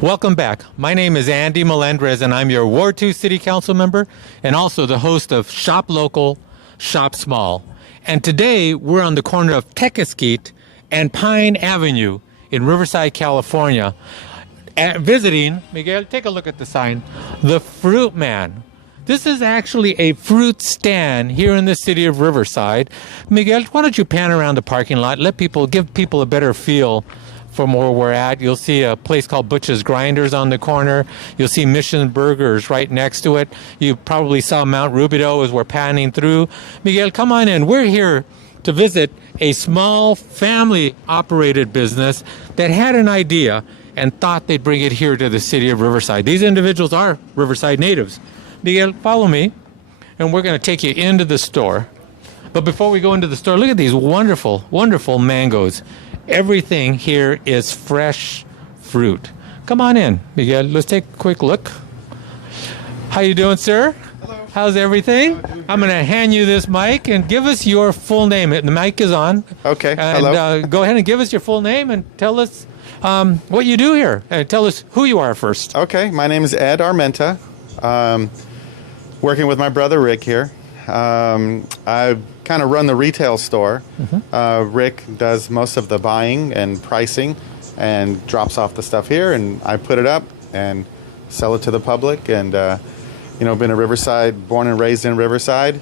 Welcome back. My name is Andy Melendrez, and I'm your Ward 2 City Council member and also the host of Shop Local, Shop Small. And today we're on the corner of Tequesquite and Pine Avenue in Riverside, California, visiting, Miguel, take a look at the sign, the Fruit Man. This is actually a fruit stand here in the city of Riverside. Miguel, why don't you pan around the parking lot, give people a better feel from where we're at. You'll see a place called Butch's Grinders on the corner. You'll see Mission Burgers right next to it. You probably saw Mount Rubidoux as we're panning through. Miguel, come on in. We're here to visit a small family-operated business that had an idea and thought they'd bring it here to the city of Riverside. These individuals are Riverside natives. Miguel, follow me, and we're going to take you into the store. But before we go into the store, look at these wonderful, wonderful mangoes. Everything here is fresh fruit. Come on in, Miguel. Let's take a quick look. How you doing, sir? Hello. How's everything? I'm going to hand you this mic and give us your full name. The mic is on. Okay. And, Hello. go ahead and give us your full name and tell us what you do here. Tell us who you are first. Okay. My name is Ed Armenta. Working with my brother Rick here. I kind of run the retail store. Rick does most of the buying and pricing and drops off the stuff here, and I put it up and sell it to the public. And been a Riverside, born and raised in Riverside.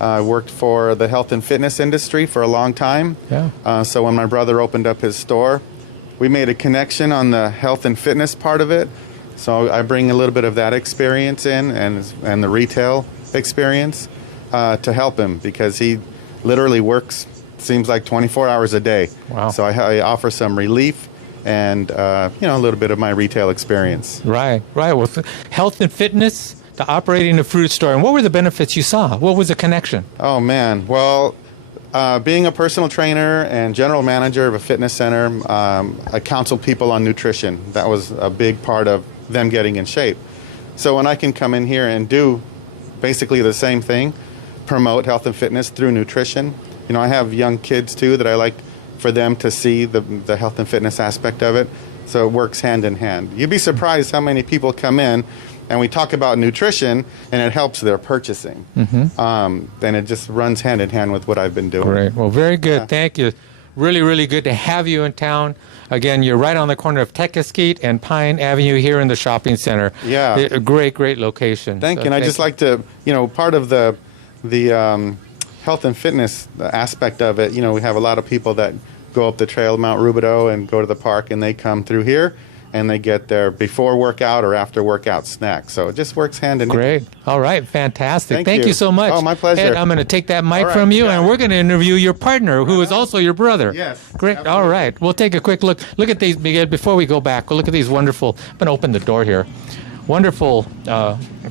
Yeah. Worked for the health and fitness industry for a long time. Yeah. So when my brother opened up his store, we made a connection on the health and fitness part of it. So I bring a little bit of that experience in and the retail experience to help him, because he literally works, seems like 24 hours a day. Wow. So I offer some relief and a little bit of my retail experience. Right. Well, health and fitness to operating a fruit store. And what were the benefits you saw? What was the connection? Oh, man. Well, being a personal trainer and general manager of a fitness center, I counsel people on nutrition. That was a big part of them getting in shape. So when I can come in here and do basically the same thing, promote health and fitness through nutrition. I have young kids too that I like for them to see the health and fitness aspect of it. So it works hand in hand. You'd be surprised how many people come in and we talk about nutrition and it helps their purchasing. Then it just runs hand in hand with what I've been doing. Great. Well, very good. Yeah. Thank you. Really, really good to have you in town. Again, you're right on the corner of Tequesquite and Pine Avenue here in the shopping center. Yeah. A great location. Thank you. And I just like to, part of the health and fitness aspect of it, we have a lot of people that go up the trail, Mount Rubidoux, and go to the park, and they come through here, and they get their before workout or after workout snack. So it just works hand in hand. Great. All right. Fantastic. Thank you so much. Oh, my pleasure. Ed, I'm going to take that mic from you, and we're going to interview your partner, who is also your brother. Yes. Great. Absolutely. All right. We'll take a quick look. Look at these, Miguel, before we go back. We'll look at these wonderful, I'm going to open the door here. Wonderful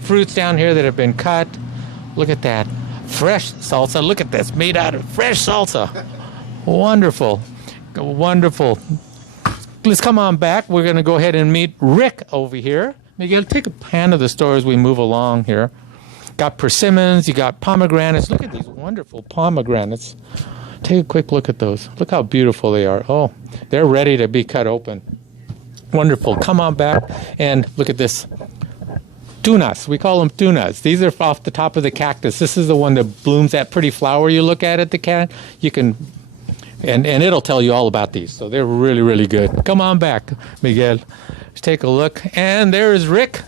fruits down here that have been cut. Look at that. Fresh salsa. Look at this. Made out of fresh salsa. Wonderful. Wonderful. Let's come on back. We're going to go ahead and meet Rick over here. Miguel, take a pan of the store as we move along here. Got persimmons. You got pomegranates. Look at these wonderful pomegranates. Take a quick look at those. Look how beautiful they are. Oh, they're ready to be cut open. Wonderful. Come on back and look at this. Tunas. We call them tunas. These are off the top of the cactus. This is the one that blooms that pretty flower you look at the can. You can, and it'll tell you all about these. So they're really, really good. Come on back, Miguel. Let's take a look. And there is Rick.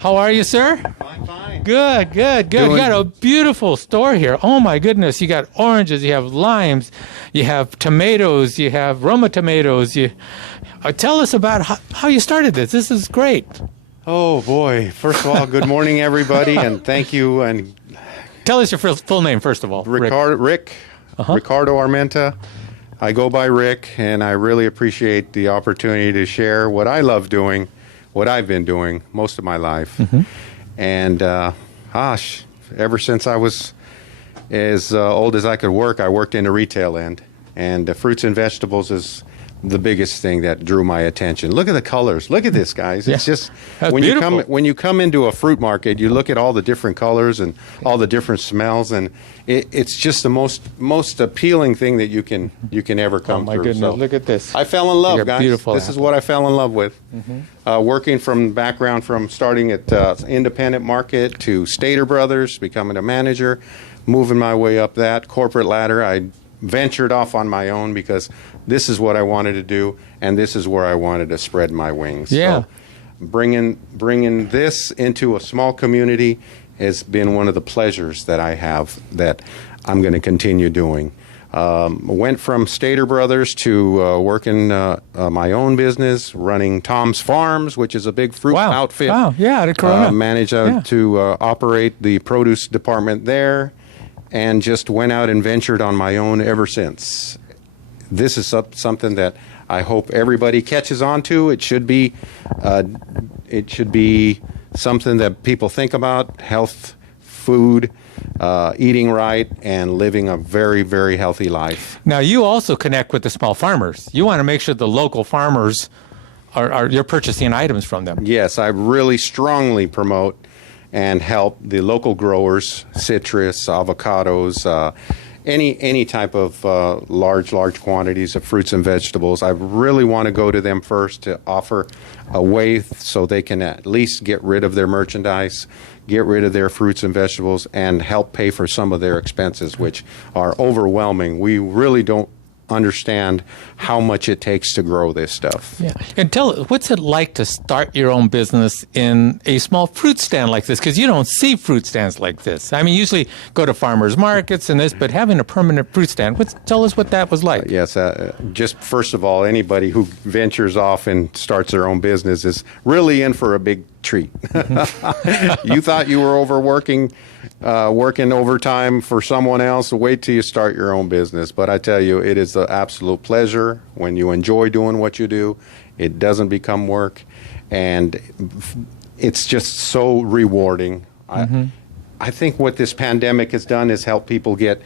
How are you, sir? Fine. Good. You got a beautiful store here. Oh, my goodness. You got oranges. You have limes. You have tomatoes. You have Roma tomatoes. Tell us about how you started this. This is great. Oh, boy. First of all, good morning, everybody, and thank you. And tell us your full name, first of all. Rick. Ricardo Armenta. I go by Rick, and I really appreciate the opportunity to share what I love doing, what I've been doing most of my life. And, ever since I was as old as I could work, I worked in the retail end. And fruits and vegetables is the biggest thing that drew my attention. Look at the colors. Look at this, guys. It's Yeah. just That's when beautiful. you come into a fruit market, you look at all the different colors and all the different smells, and it's just the most appealing thing that you can ever come Oh my through. goodness! So Look at this. I fell in love, They're guys. beautiful This is apples. what I fell in love with. Working from background from starting at independent market to Stater Brothers, becoming a manager, moving my way up that corporate ladder. I ventured off on my own because this is what I wanted to do, and this is where I wanted to spread my wings. Yeah. So bringing this into a small community has been one of the pleasures that I have that I'm going to continue doing. Went from Stater Brothers to working my own business, running Tom's Farms, which is a big fruit Wow. outfit. Wow. Yeah, out of Corona. Managed Yeah. to operate the produce department there, and just went out and ventured on my own ever since. This is something that I hope everybody catches on to. It should be something that people think about: health, food, eating right, and living a very, very healthy life. Now, you also connect with the small farmers. You want to make sure the local farmers you're purchasing items from them. Yes, I really strongly promote and help the local growers, citrus, avocados, any type of large quantities of fruits and vegetables. I really want to go to them first to offer a way so they can at least get rid of their merchandise, get rid of their fruits and vegetables, and help pay for some of their expenses, which are overwhelming. We really don't understand how much it takes to grow this stuff. Yeah. And what's it like to start your own business in a small fruit stand like this? Because you don't see fruit stands like this. I mean, usually go to farmers markets and this, but having a permanent fruit stand, tell us what that was like. Yes, just first of all, anybody who ventures off and starts their own business is really in for a big treat. You thought you were working overtime for someone else. Wait till you start your own business. But I tell you, it is an absolute pleasure when you enjoy doing what you do. It doesn't become work, and it's just so rewarding. I think what this pandemic has done is help people get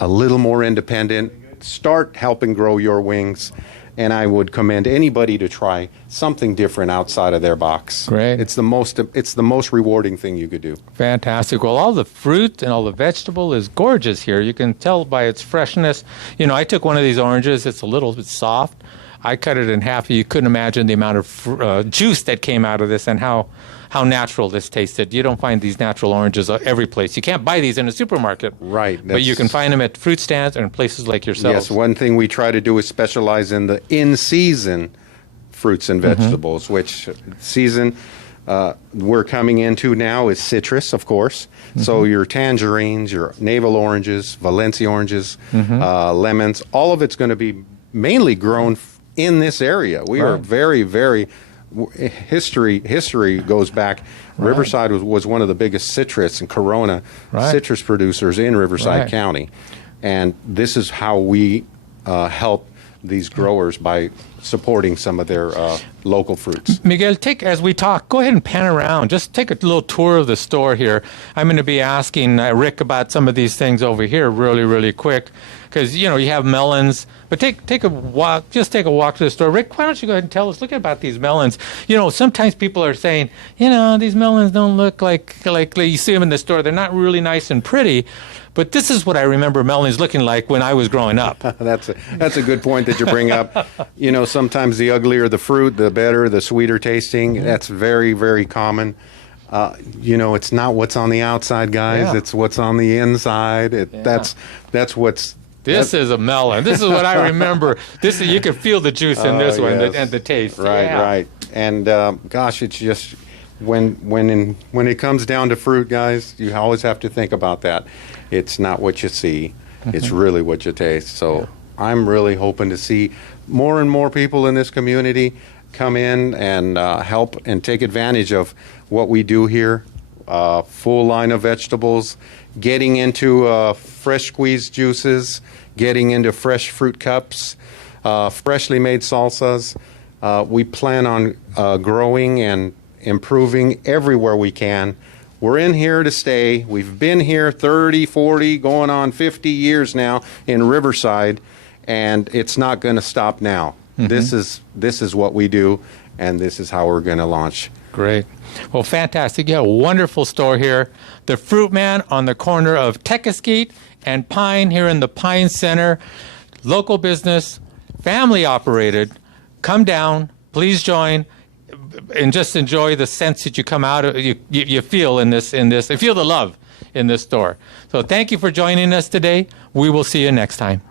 a little more independent, start helping grow your wings. And I would commend anybody to try something different outside of their box. Great. It's the most rewarding thing you could do. Fantastic. Well, all the fruit and all the vegetable is gorgeous here. You can tell by its freshness. You know, I took one of these oranges. It's a little bit soft. I cut it in half. You couldn't imagine the amount of juice that came out of this and how natural this tasted. You don't find these natural oranges every place. You can't buy these in a supermarket. Right. But you can find them at fruit stands and places like yourselves. Yes, one thing we try to do is specialize in the in-season fruits and vegetables, which season we're coming into now is citrus, of course. So your tangerines, your navel oranges, Valencia oranges, lemons, all of it's going to be mainly grown in this area. We are very, very history goes back. Riverside was one of the biggest citrus and Corona citrus producers in Riverside County, and this is how we help these growers by supporting some of their local fruits. Miguel, as we talk, go ahead and pan around. Just take a little tour of the store here. I'm going to be asking Rick about some of these things over here really, really quick. Because, you know, you have melons, but take a walk, just take a walk to the store. Rick, why don't you go ahead and tell us, look about these melons. You know, sometimes people are saying, you know, these melons don't look like you see them in the store. They're not really nice and pretty. But this is what I remember melons looking like when I was growing up. That's a good point that you bring up. You know, sometimes the uglier the fruit, the better, the sweeter tasting. That's very, very common. You know, it's not what's on the outside, guys. Yeah. It's what's on the inside. That's what's... This is a melon. This is what I remember. You can feel the juice in this one yes. and the taste. Right. And gosh, it's just when it comes down to fruit, guys, you always have to think about that. It's not what you see; it's really what you taste. So I'm really hoping to see more and more people in this community come in and help and take advantage of what we do here. Full line of vegetables, getting into fresh squeezed juices, getting into fresh fruit cups, freshly made salsas. We plan on growing and improving everywhere we can. We're in here to stay. We've been here 30, 40, going on 50 years now in Riverside, and it's not going to stop now. This is what we do, and this is how we're going to launch. Great. Well, fantastic. You have a wonderful store here. The Fruit Man on the corner of Tequesquite and Pine here in the Pine Center. Local business, family operated. Come down, please join, and just enjoy the sense that you come out of, you feel in this, you feel the love in this store. So thank you for joining us today. We will see you next time.